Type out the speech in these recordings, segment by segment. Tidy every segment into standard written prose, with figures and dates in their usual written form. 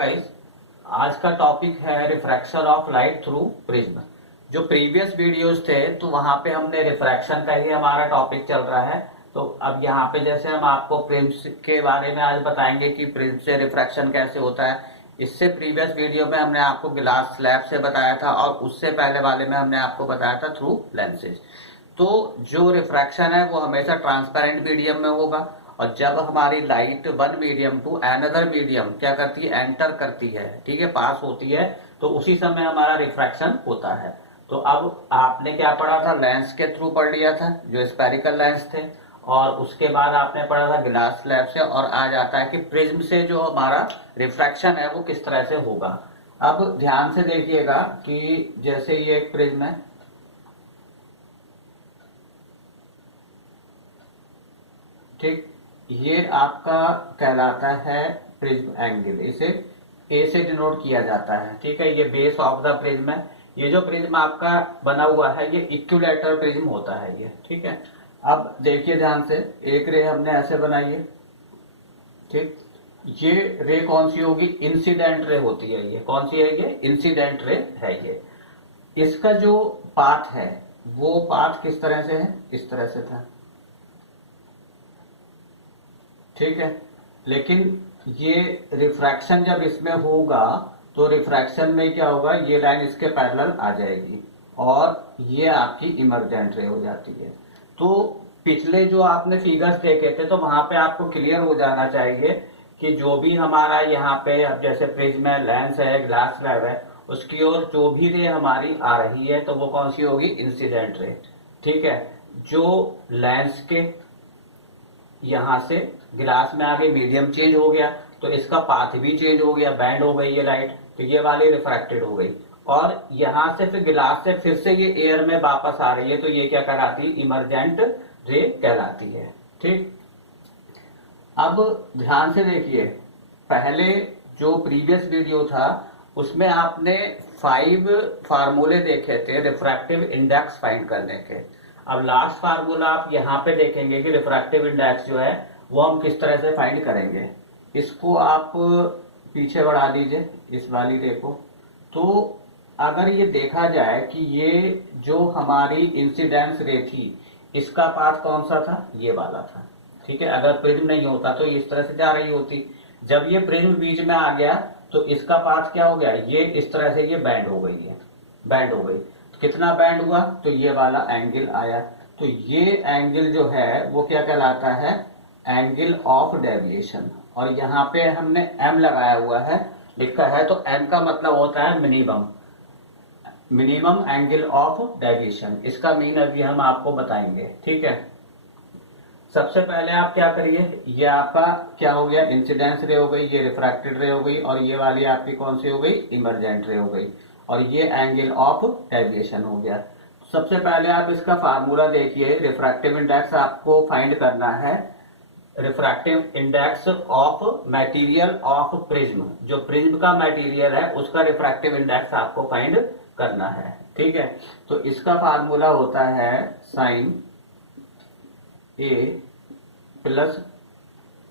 Guys, आज का topic है refraction of light through prism. जो प्रीवियस वीडियोस थे तो वहां पे हमने रिफ्रैक्शन का ही हमारा टॉपिक चल रहा है। तो अब यहाँ पे जैसे हम आपको प्रिज्म के बारे में आज बताएंगे कि प्रिज्म से रिफ्रैक्शन कैसे होता है। इससे प्रीवियस वीडियो में हमने आपको ग्लास स्लैब से बताया था और उससे पहले वाले में हमने आपको बताया था थ्रू लेंसेज। तो जो रिफ्रैक्शन है वो हमेशा ट्रांसपेरेंट मीडियम में होगा, और जब हमारी light one medium to another medium क्या करती है, एंटर करती है, ठीक है, पास होती है, तो उसी समय हमारा रिफ्रैक्शन होता है। तो अब आपने क्या पढ़ा था, लेंस के थ्रू पढ़ लिया था जो स्फेरिकल लेंस थे, और उसके बाद आपने पढ़ा था ग्लास स्लैब से, और आज आता है कि प्रिज्म से जो हमारा रिफ्रैक्शन है वो किस तरह से होगा। अब ध्यान से देखिएगा कि जैसे ये एक प्रिज्म है, ठीक, ये आपका कहलाता है प्रिज्म एंगल, इसे ए से डिनोट किया जाता है, ठीक है। ये बेस ऑफ द प्रिज्म है। ये जो प्रिज्म आपका बना हुआ है ये इक्विलैटरल प्रिज्म होता है ये, ठीक है। अब देखिए ध्यान से, एक रे हमने ऐसे बनाई है, ठीक। ये रे कौन सी होगी, इंसिडेंट रे होती है। ये कौन सी है, ये इंसिडेंट रे है। ये इसका जो पाथ है वो पाथ किस तरह से है, इस तरह से था, ठीक है। लेकिन ये रिफ्रैक्शन जब इसमें होगा तो रिफ्रैक्शन में क्या होगा, ये लाइन इसके पैरेलल आ जाएगी और ये आपकी इमर्जेंट रे हो जाती है। तो पिछले जो आपने फिगर्स देखे थे तो वहां पे आपको क्लियर हो जाना चाहिए कि जो भी हमारा यहाँ पे, अब जैसे प्रिज्म है, लेंस है, ग्लास स्लैब है, उसकी ओर जो भी रे हमारी आ रही है तो वो कौन सी होगी, इंसिडेंट रे, ठीक है। जो लेंस के यहां से ग्लास में आगे मीडियम चेंज हो गया तो इसका पाथ भी चेंज हो गया, बैंड हो गई ये लाइट, तो ये वाली रिफ्रैक्टेड हो गई, और यहां से फिर ग्लास से फिर से ये एयर में वापस आ रही है, तो ये क्या कहलाती है, इमर्जेंट रे कहलाती है, ठीक। अब ध्यान से देखिए, पहले जो प्रीवियस वीडियो था उसमें आपने 5 फार्मूले देखे थे रिफ्रैक्टिव इंडेक्स फाइंड करने के। अब लास्ट फार्मूला आप यहाँ पे देखेंगे कि रिफ्रैक्टिव इंडेक्स जो है वो हम किस तरह से फाइंड करेंगे। इसको आप पीछे बढ़ा दीजिए, इस वाली रे को। तो अगर ये देखा जाए कि ये जो हमारी इंसिडेंस रे थी इसका पाथ कौन सा था, ये वाला था, ठीक है। अगर प्रिज्म नहीं होता तो इस तरह से जा रही होती। जब ये प्रिज्म बीच में आ गया तो इसका पाथ क्या हो गया, ये इस तरह से ये बैंड हो गई है, बैंड हो गई। कितना बैंड हुआ, तो ये वाला एंगल आया। तो ये एंगल जो है वो क्या कहलाता है, एंगल ऑफ डेविएशन। और यहाँ पे हमने m लगाया हुआ है, लिखा है, तो m का मतलब होता है minimum, minimum angle of deviation. इसका मीन अभी हम आपको बताएंगे, ठीक है। सबसे पहले आप क्या करिए, ये आपका क्या हो गया, इंसिडेंस रे हो गई, ये रिफ्रैक्टेड रे हो गई, और ये वाली आपकी कौन सी हो गई, इमर्जेंट रे हो गई, और ये एंगल ऑफ डेविएशन हो गया। सबसे पहले आप इसका फार्मूला देखिए, रिफ्रैक्टिव इंडेक्स आपको फाइंड करना है, refractive index of material of prism. जो प्रिज्म का मटेरियल है उसका रिफ्रैक्टिव इंडेक्स आपको फाइंड करना है, ठीक है। तो इसका फार्मूला होता है sine A plus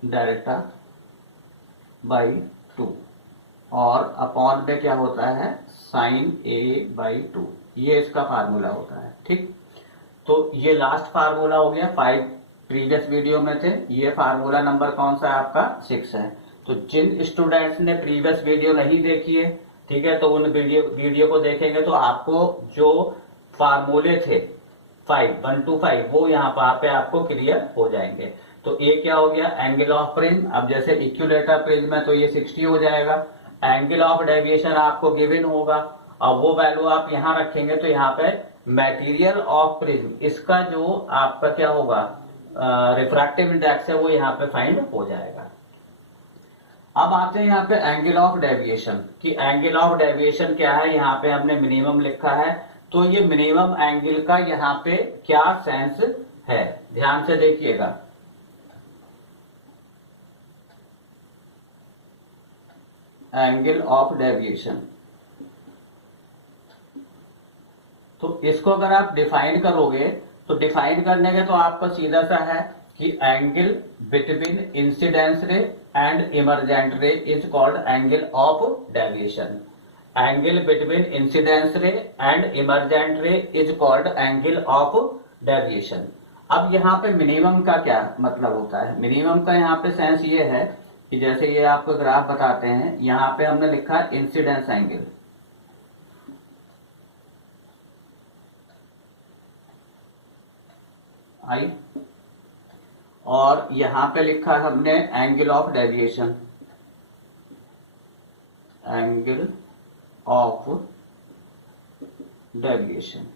delta by 2, और अपॉन में क्या होता है, साइन ए बाई 2, ये इसका फार्मूला होता है, ठीक। तो ये लास्ट फार्मूला हो गया, 5 प्रीवियस वीडियो में थे। ये फार्मूला नंबर कौन सा है आपका, 6 है। तो जिन स्टूडेंट्स ने प्रीवियस वीडियो नहीं देखी है, ठीक है, तो उन वीडियो को देखेंगे तो आपको जो फार्मूले थे 1 to 5 वो यहाँ पे आपको क्लियर हो जाएंगे। तो ये क्या हो गया, एंगल ऑफ प्रिज्म। अब जैसे इक्विलेटर प्रिज्म है तो ये 60 हो जाएगा। एंगल ऑफ डेविएशन आपको गिवन होगा, और वो वैल्यू आप यहाँ रखेंगे तो यहाँ पे मटेरियल ऑफ प्रिज्म, इसका जो आपका क्या होगा, रिफ्रैक्टिव इंडेक्स है, वो यहाँ पे फाइंड हो जाएगा। अब आते हैं यहाँ पे एंगल ऑफ डेविएशन, कि एंगल ऑफ डेविएशन क्या है। यहाँ पे हमने मिनिमम लिखा है, तो ये मिनिमम एंगल का यहाँ पे क्या सेंस है, ध्यान से देखिएगा। एंगल ऑफ डेविएशन, तो इसको अगर आप डिफाइन करोगे तो डिफाइन करने के तो आपका सीधा सा है कि एंगल बिटवीन इंसिडेंस रे and emergent ray is called angle of deviation. Angle between incidence ray and emergent ray is called angle of deviation. अब यहाँ पे मिनिमम का क्या मतलब होता है? मिनिमम का यहाँ पे सेंस ये है कि जैसे ये आपको ग्राफ बताते हैं, यहाँ पे हमने लिखा इंसिडेंस एंगल, आई, और यहां पे लिखा है हमने angle of deviation, angle of deviation.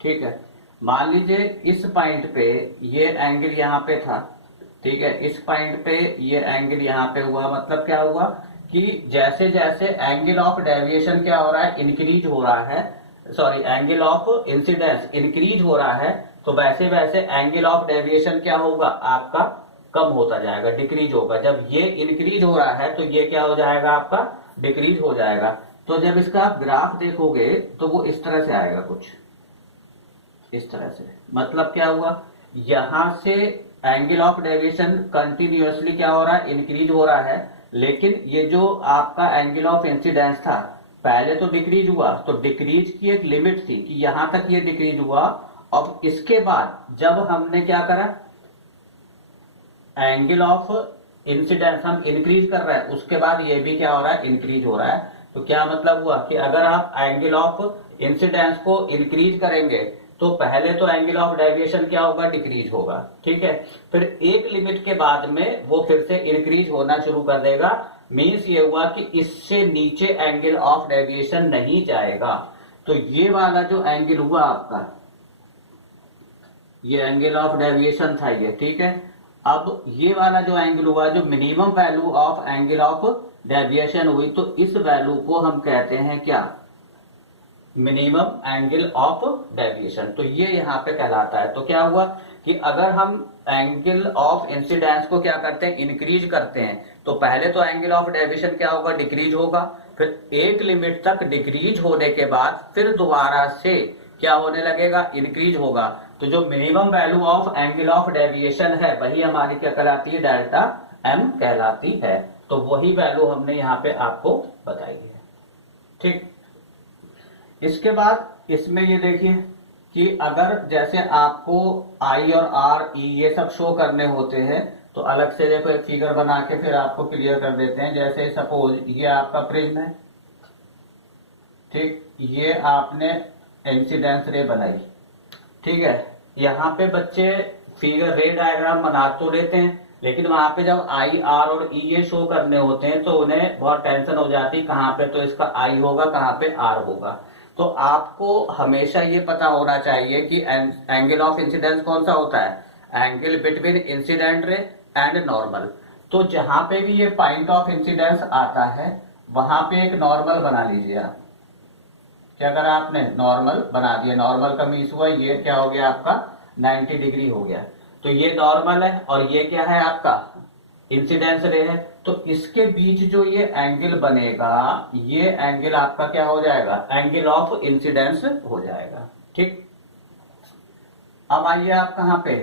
ठीक है, मान लीजिए इस पॉइंट पे ये एंगल यहां पे था, ठीक है, इस पॉइंट पे ये एंगल यहां पे हुआ, मतलब क्या हुआ कि जैसे जैसे एंगल ऑफ डेविएशन क्या हो रहा है, इंक्रीज हो रहा है, sorry angle of incidence increase हो रहा है, तो वैसे वैसे एंगल ऑफ डेविएशन क्या होगा आपका, कम होता जाएगा, डिक्रीज होगा। जब ये इंक्रीज हो रहा है तो ये क्या हो जाएगा आपका, डिक्रीज हो जाएगा। तो जब इसका आप ग्राफ देखोगे तो वो इस तरह से आएगा, कुछ इस तरह से। मतलब क्या हुआ, यहां से एंगल ऑफ डेविएशन कंटिन्यूअसली क्या हो रहा है, इंक्रीज हो रहा है, लेकिन ये जो आपका एंगल ऑफ इंसिडेंस था पहले तो डिक्रीज हुआ, तो डिक्रीज की एक लिमिट थी कि यहां तक ये डिक्रीज हुआ। अब इसके बाद जब हमने क्या करा, एंगल ऑफ इंसिडेंस हम इंक्रीज कर रहे हैं, उसके बाद ये भी क्या हो रहा है, इंक्रीज हो रहा है। तो क्या मतलब हुआ कि अगर आप एंगल ऑफ इंसिडेंस को इंक्रीज करेंगे तो पहले तो एंगल ऑफ डेविएशन क्या होगा, डिक्रीज होगा, ठीक है, फिर एक लिमिट के बाद में वो फिर से इंक्रीज होना शुरू कर देगा। मीन्स ये हुआ कि इससे नीचे एंगल ऑफ डेविएशन नहीं जाएगा। तो ये वाला जो एंगल हुआ आपका, ये एंगल ऑफ डेविएशन था ये, ठीक है। अब ये वाला जो एंगल हुआ, जो minimum value of angle of deviation हुई, तो इस वैल्यू को हम कहते हैं क्या, मिनिमम एंगल ऑफ डेविएशन। तो ये यहाँ पे कहलाता है। तो क्या हुआ कि अगर हम एंगल ऑफ इंसिडेंस को क्या करते हैं, इंक्रीज करते हैं, तो पहले तो एंगल ऑफ डेविएशन क्या होगा, डिक्रीज होगा, फिर एक लिमिट तक डिक्रीज होने के बाद फिर दोबारा से क्या होने लगेगा, इंक्रीज होगा। तो जो minimum value of angle of deviation है वही हमारी क्या कहलाती है, डेल्टा एम कहलाती है। तो वही वैल्यू हमने यहाँ पे आपको बताई है, ठीक। इसके बाद इसमें ये देखिए कि अगर जैसे आपको आई और आर ई ये सब शो करने होते हैं, तो अलग से देखो एक फिगर बना के फिर आपको क्लियर कर देते हैं। जैसे सपोज ये आपका प्रिज्म है, ठीक, ये आपने इंसिडेंस रे बनाई, ठीक है। यहाँ पे बच्चे फिगर रे डायग्राम बना तो लेते हैं, लेकिन वहां पे जब आई आर और ई ये शो करने होते हैं तो उन्हें बहुत टेंशन हो जाती है, कहाँ पे तो इसका आई होगा, कहाँ पे आर होगा। तो आपको हमेशा ये पता होना चाहिए कि एंगल ऑफ इंसिडेंस कौन सा होता है, angle between incident ray and normal. तो जहां पे भी ये पॉइंट ऑफ इंसिडेंस आता है वहां पे एक नॉर्मल बना लीजिए आप। क्या करा आपने, नॉर्मल बना दिया। नॉर्मल का मीन्स हुआ ये क्या हो गया आपका, 90 डिग्री हो गया। तो ये नॉर्मल है और ये क्या है आपका, इंसिडेंस रे है। तो इसके बीच जो ये एंगल बनेगा, ये एंगल आपका क्या हो जाएगा, एंगल ऑफ इंसिडेंस हो जाएगा, ठीक। अब आइए आप कहां पे,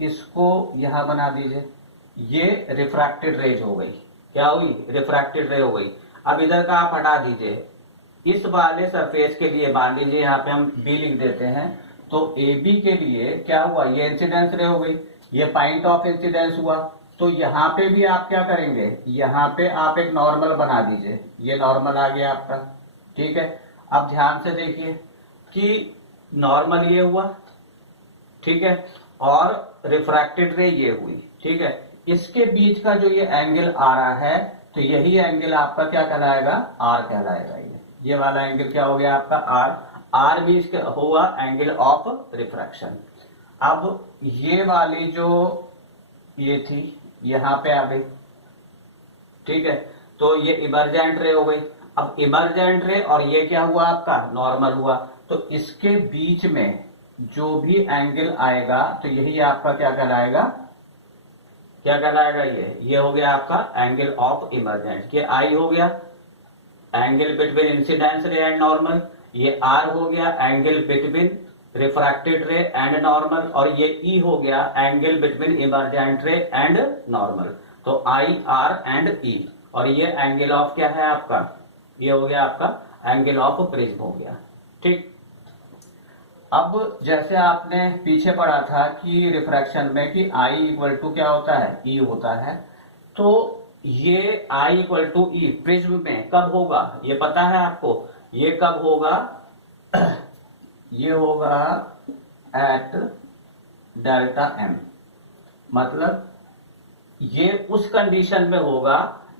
इसको यहां बना दीजिए। ये रिफ्रैक्टेड रेज हो गई, क्या हुई, रिफ्रैक्टेड रे हो गई। अब इधर का आप हटा दीजिए। इस वाले सरफेस के लिए मान लीजिए यहाँ पे हम बी लिख देते हैं, तो ए बी के लिए क्या हुआ, ये इंसिडेंस रे हो गई, ये पॉइंट ऑफ इंसिडेंस हुआ। तो यहाँ पे भी आप क्या करेंगे, यहाँ पे आप एक नॉर्मल बना दीजिए। ये नॉर्मल आ गया आपका, ठीक है। अब ध्यान से देखिए कि नॉर्मल ये हुआ, ठीक है, और रिफ्रैक्टेड रे ये हुई, ठीक है। इसके बीच का जो ये एंगल आ रहा है, तो यही एंगल आपका क्या कहलाएगा, आर कहलाएगा। ये वाला एंगल क्या हो गया आपका, आर। आर मीन्स हुआ एंगल ऑफ रिफ्रैक्शन। अब ये वाली जो ये थी यहां पे आ गई, ठीक है, तो ये इमर्जेंट रे हो गई। अब इमर्जेंट रे और ये क्या हुआ आपका, नॉर्मल हुआ। तो इसके बीच में जो भी एंगल आएगा तो यही आपका क्या कहलाएगा, क्या कहलाएगा, ये हो गया आपका एंगल ऑफ इमर्जेंट। ये आई हो गया एंगल बिटवीन इंसिडेंस रे एंड नॉर्मल, ये आर हो गया एंगल बिटवीन रिफ्रैक्टेड रे एंड नॉर्मल, और ये ई हो गया एंगल बिटवीन इमर्जेंट रे एंड नॉर्मल। तो आई आर एंड ई, और ये एंगल ऑफ क्या है आपका, ये हो गया आपका एंगल ऑफ प्रिज्म हो गया। ठीक, अब जैसे आपने पीछे पढ़ा था कि रिफ्रैक्शन में कि I इक्वल टू क्या होता है, E होता है, तो ये I equal to e prism में कब होगा ये पता है आपको, ये कब होगा ये होगा एट डेल्टा एम, मतलब ये उस कंडीशन में होगा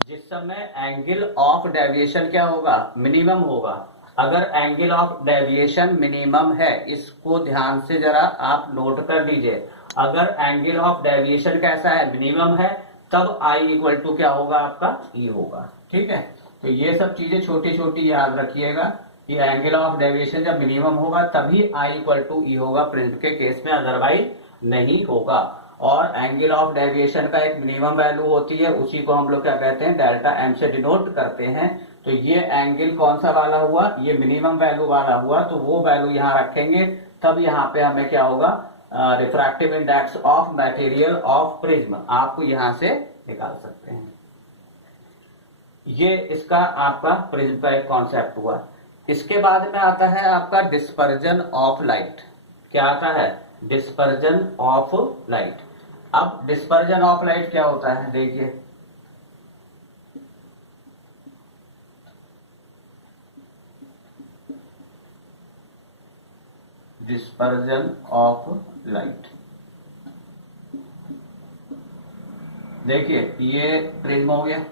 जिस समय एंगल ऑफ डेविएशन क्या होगा, मिनिमम होगा। अगर एंगल ऑफ डेविएशन मिनिमम है, इसको ध्यान से जरा आप नोट कर लीजिए, अगर एंगल ऑफ डेविएशन कैसा है, मिनिमम है, तब I इक्वल टू क्या होगा आपका, E होगा। ठीक है, तो ये सब चीजें छोटी छोटी याद रखिएगा कि एंगल ऑफ डेविएशन जब मिनिमम होगा तभी I इक्वल टू E होगा प्रिज्म के केस में, अदरवाइज नहीं होगा। और एंगल ऑफ डेविएशन का एक मिनिमम वैल्यू होती है, उसी को हम लोग क्या कहते हैं, डेल्टा एम से डिनोट करते हैं। तो ये एंगल कौन सा वाला हुआ, ये मिनिमम वैल्यू वाला हुआ, तो वो वैल्यू यहाँ रखेंगे, तब यहाँ पे हमें क्या होगा, refractive index of material of prism आपको यहां से निकाल सकते हैं। ये इसका आपका प्रिज्म का एक कॉन्सेप्ट हुआ। इसके बाद में आता है आपका डिस्पर्जन ऑफ लाइट। क्या आता है, डिस्पर्जन ऑफ लाइट। अब डिस्पर्जन ऑफ लाइट क्या होता है, देखिए डिस्पर्जन ऑफ लाइट, देखिए ये प्रिज्म हो गया,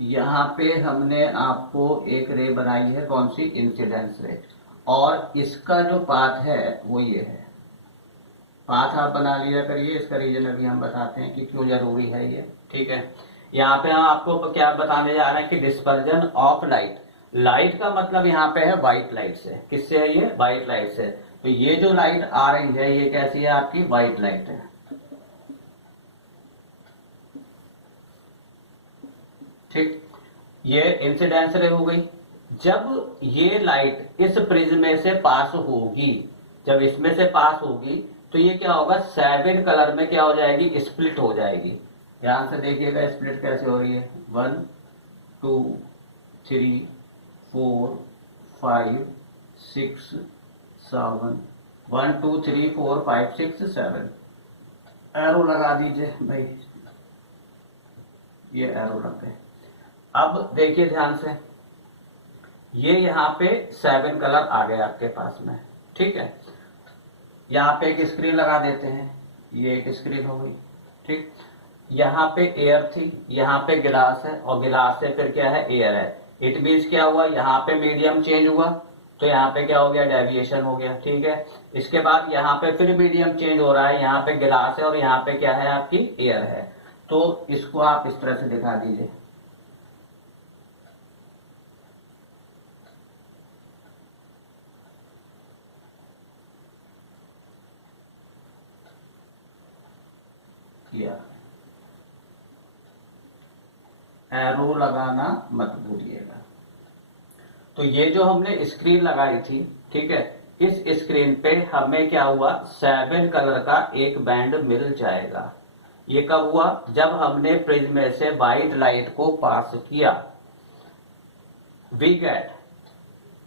यहां पे हमने आपको एक रे बनाई है, कौन सी, इंसिडेंस रे, और इसका जो पाथ है वो ये है। पाथ आप बना लिया करिए, इसका रीजन अभी हम बताते हैं कि क्यों जरूरी है ये। ठीक है, यहाँ पे हम आपको क्या बताने जा रहे हैं कि डिस्पर्जन ऑफ लाइट। लाइट का मतलब यहाँ पे है व्हाइट लाइट से, किससे है ये, व्हाइट लाइट से। तो ये जो लाइट आ रही है ये कैसी है आपकी, व्हाइट लाइट है। ठीक, ये इंसिडेंस रे हो गई। जब ये लाइट इस प्रिज्म में से पास होगी, जब इसमें से पास होगी तो ये क्या होगा, 7 कलर में क्या हो जाएगी, स्प्लिट हो जाएगी। ध्यान से देखिएगा स्प्लिट कैसे हो रही है, 1 2 3 4 5 6 7, 1 2 3 4 5 6 7। एरो लगा दीजिए भाई, ये एरो लग गए। अब देखिए ध्यान से, ये यहाँ पे 7 कलर आ गए आपके पास में। ठीक है, यहाँ पे एक स्क्रीन लगा देते हैं, ये एक स्क्रीन हो गई। ठीक, यहाँ पे एयर थी, यहाँ पे गिलास है, और गिलास से फिर क्या है, एयर है। इट मीन्स क्या हुआ, यहाँ पे मीडियम चेंज हुआ, तो यहाँ पे क्या हो गया, डेविएशन हो गया। ठीक है, इसके बाद यहाँ पे फिर मीडियम चेंज हो रहा है, यहाँ पे गिलास है और यहाँ पे क्या है आपकी एयर है। तो इसको आप इस तरह से दिखा दीजिए, एरो लगाना मत भूलिएगा। तो ये जो हमने स्क्रीन लगाई थी, ठीक है, इस स्क्रीन पे हमें क्या हुआ, 7 कलर का एक बैंड मिल जाएगा। ये कब हुआ, जब हमने प्रिज्म में से व्हाइट लाइट को पास किया। We get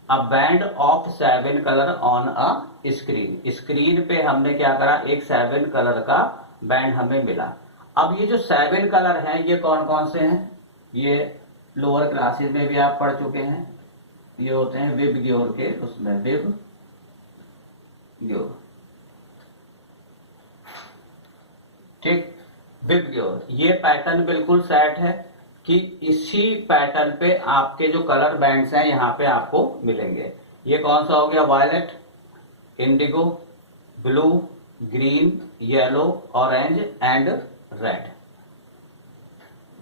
a band of 7 colour on a screen. Screen पे हमने क्या करा, एक 7 कलर का बैंड हमें मिला। अब ये जो 7 कलर हैं ये कौन कौन से हैं, ये लोअर क्लासेस में भी आप पढ़ चुके हैं, ये होते हैं विब ग्योर के, उसमें विब ग्योर। ठीक, विब ग्योर, ये पैटर्न बिल्कुल सेट है कि इसी पैटर्न पे आपके जो कलर बैंड्स हैं यहाँ पे आपको मिलेंगे। ये कौन सा हो गया, violet, indigo, blue, green, yellow, orange and red.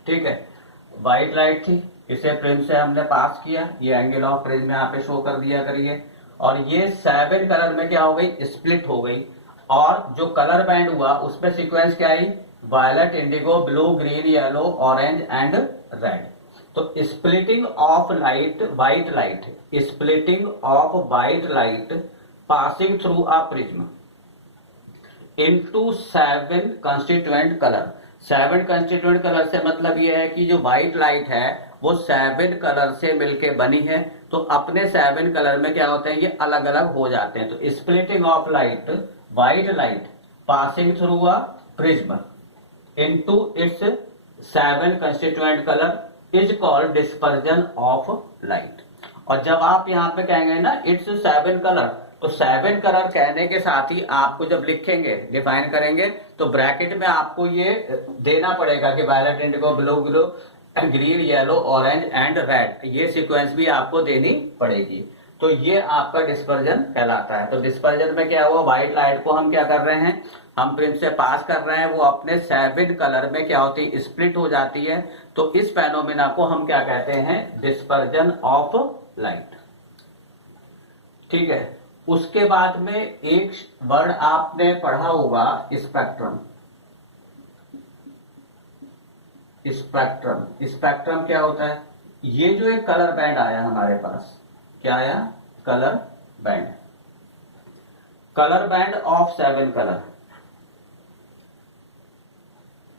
ठीक है, व्हाइट लाइट थी, इसे प्रिज्म से हमने पास किया, ये एंगल ऑफ प्रिज्म में यहाँ पे शो कर दिया करिए, और ये 7 कलर में क्या हो गई, स्प्लिट हो गई। और जो कलर बैंड हुआ उसमें सीक्वेंस क्या आई, violet, indigo, blue, green, yellow, orange and red. तो splitting of light, white light, splitting of white light passing through a prism into 7 constituent color। 7 constituent color से मतलब ये है कि जो व्हाइट लाइट है वो 7 कलर से मिलके बनी है, तो अपने 7 कलर में क्या होते हैं, ये अलग अलग हो जाते हैं। तो splitting of light, white light passing through a prism into its 7 constituent colour is called dispersion of light. और जब आप यहाँ पे कहेंगे ना इट्स 7 कलर, तो 7 कलर कहने के साथ ही आपको जब लिखेंगे, डिफाइन करेंगे, तो ब्रैकेट में आपको ये देना पड़ेगा कि violet, indigo, blue, green, yellow, orange and red, ये सीक्वेंस भी आपको देनी पड़ेगी। तो ये आपका डिस्पर्जन कहलाता है। तो डिस्पर्जन में क्या हुआ, व्हाइट लाइट को हम क्या कर रहे हैं, हम प्रिज्म से पास कर रहे हैं, वो अपने 7 कलर में क्या होती है, स्प्लिट हो जाती है। तो इस फेनोमेना को हम क्या कहते हैं, डिस्पर्जन ऑफ लाइट। ठीक है। उसके बाद में एक वर्ड आपने पढ़ा होगा, स्पेक्ट्रम। स्पेक्ट्रम, स्पेक्ट्रम क्या होता है, ये जो एक कलर बैंड आया हमारे पास, क्या आया, colour band, colour band of 7 colour,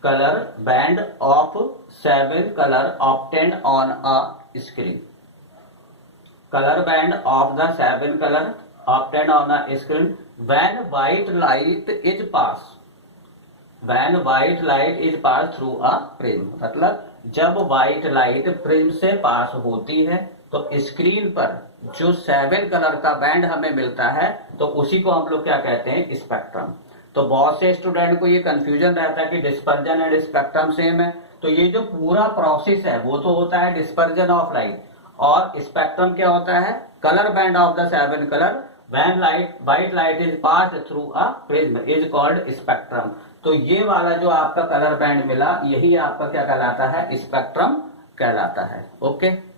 colour band of 7 colour obtained on a screen, colour band of the 7 colour obtained on a screen when white light is pass, when white light is pass through a prism. मतलब जब white light prism से पास होती है तो screen पर जो 7 colour का band हमें मिलता है, तो उसी को हम लोग क्या कहते हैं, स्पेक्ट्रम। तो बहुत से स्टूडेंट को ये कंफ्यूजन रहता है कि डिस्पर्जन एंड स्पेक्ट्रम सेम है। तो ये जो पूरा प्रोसेस है वो तो होता है डिस्पर्जन ऑफ लाइट, और स्पेक्ट्रम क्या होता है, colour band of the 7 colour when white light is pass through a prism is called spectrum. तो ये वाला जो आपका कलर बैंड मिला, यही आपका क्या कहलाता है, स्पेक्ट्रम कहलाता है। ओके।